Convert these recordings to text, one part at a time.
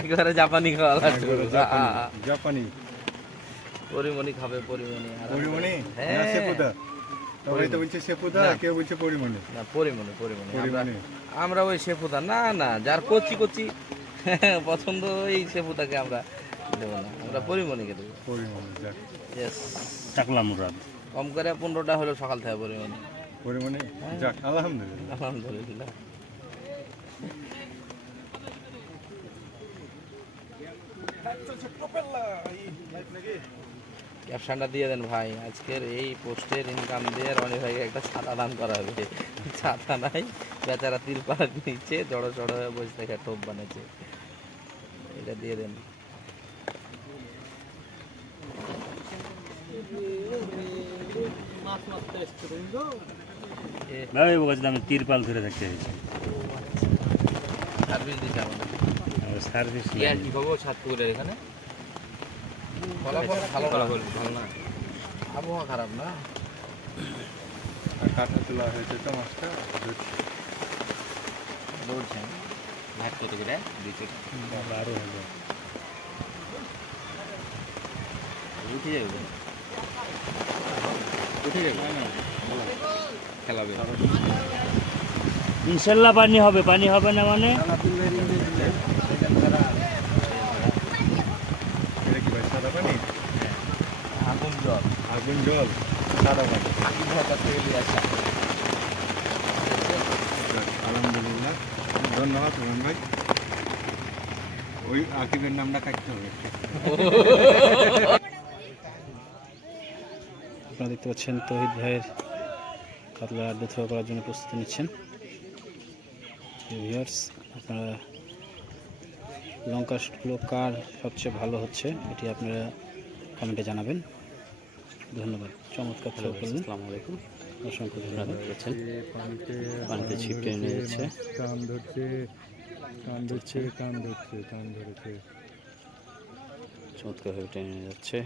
একবারে জাপানি খাওয়া একবারে জাপানি পরিমণি খাবে পরিমণি। পরিমণি? হ্যাঁ। না সেপুদা। তো বলছে সেপুদা কেউ বলছে পরিমণি। না পরিমণি পরিমণি। আমরা ওই শেফুদা না না যার কচি কচি পছন্দ এই শেফুদাকে আমরা দেবো না। আমরা পরিমণিকে দেবো। পরিমণি ইয়েস টাকলা মুরাদ কম করে পনেরোটা হলো সকাল থেকে পরিমণি। পরিমণি? আলহামদুলিল্লাহ। আলহামদুলিল্লাহ। ক্যাপশনটা দিয়ে দেন ভাই। আজকের এই পোস্টের ইনকাম দিয়ে রনি ভাইকে একটা ছাতা দান করা হবে। ছাতা নাই বেচারা তিরপাল নিচে জড়ো জড়ো হয়ে বসে থেকে টোপ বানাচ্ছে। এটা দিয়ে দেন। আমি তিরপাল ধরে থাকতে হয়েছে। সার্ভিস দিতে সার্ভিস কি আর কি পাবো ছাত্রপুরের এখানে? ফলাফল ভালো না ভালো না? আবহাওয়া খারাপ না? কাঠা তোলা হয়েছে তো মাছটা দৌড়ছেন ভাত কত করে? দুই চোখ বারো হাজার। উঠে যাবে উঠে যাবে? খেলাবে। ইনশাল্লাহ পানি হবে পানি হবে না মানে? এটা কি ভাই সাদা পানি? আগুন জল। আগুন জল? সাদা পানি। আলহামদুলিল্লাহ। ধন্যবাদ ভাই। ওই আকিবের নামটা কাটতে হবে। আপনারা দেখতে পাচ্ছেন তহিদ ভাইয়ের কাতলা আড্ডা থ্রো করার জন্য প্রস্তুতি নিচ্ছেন। ভিউয়ার্স আপনারা লঙ্কা শুটগুলো কার সবচেয়ে ভালো হচ্ছে এটি আপনারা কমেন্টে জানাবেন। ধন্যবাদ চমৎকার থ্রো করলেন আসসালামু আলাইকুম। অসংখ্য ধন্যবাদ। দেখছেন পানিতে পানিতে ছিপ টেনে নিয়ে যাচ্ছে। কান ধরছে কান ধরছে কান ধরছে কান ধরেছে। চমৎকারভাবে টেনে নিয়ে যাচ্ছে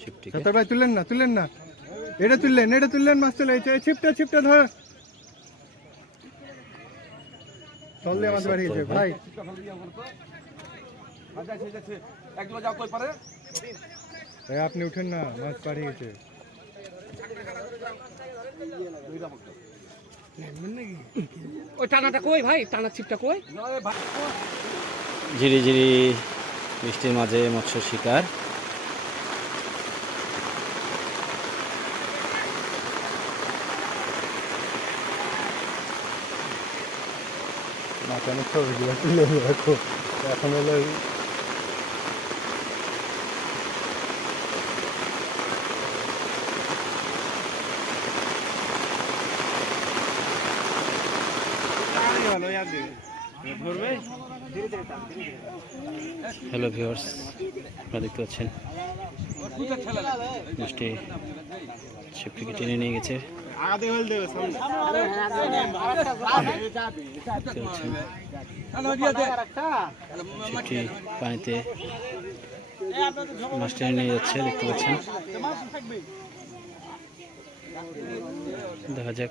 ছিপটিকে। সাতার ভাই তুললেন না তুললেন না। এটা তুললেন এটা তুললেন মাছ চলে এই ছিপটা ছিপটা ধর। চললে আমাদের বাড়ি গেছে ভাই। ভাই আপনি উঠেন না মাছ বাড়ি গেছে। ওই টানাটা কই ভাই? টানা ছিপটা কই? ঝিরি ঝিরি বৃষ্টির মাঝে মৎস্য শিকার। মাথানো ছবিগুলো তুলে রাখো এখন হলো হ্যালো ভিউয়ার্স আপনারা দেখতে পাচ্ছেন। মিষ্টি ছিপটিকে টেনে নিয়ে গেছে। পানিতে মাছ টেনে নিয়ে যাচ্ছে, দেখতে পাচ্ছেন। দেখা যাক।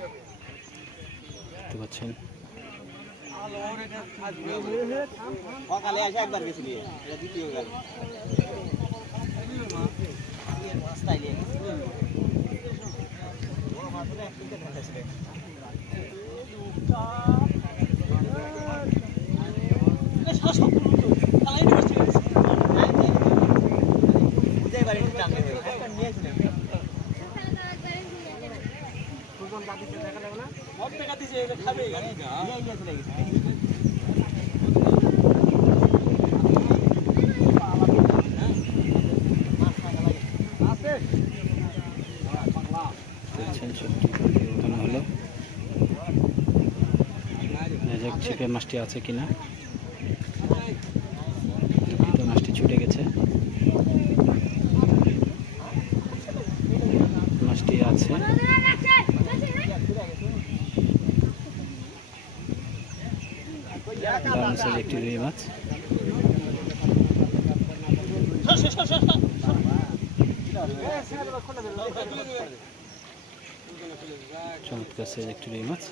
দেখতে পাচ্ছেন। সকালে এসে একবার গেছিলি এটা দ্বিতীয় গেল রাস্তায় নিয়ে গেছে। দেখা যাক ছিপে মাছটি আছে কিনা? দুঃখিত মাছটি ছুটে গেছে। মাছটি আছে। দারুণ একটি রুই মাছ। চমৎকার সাইজ একটি রুই মাছ।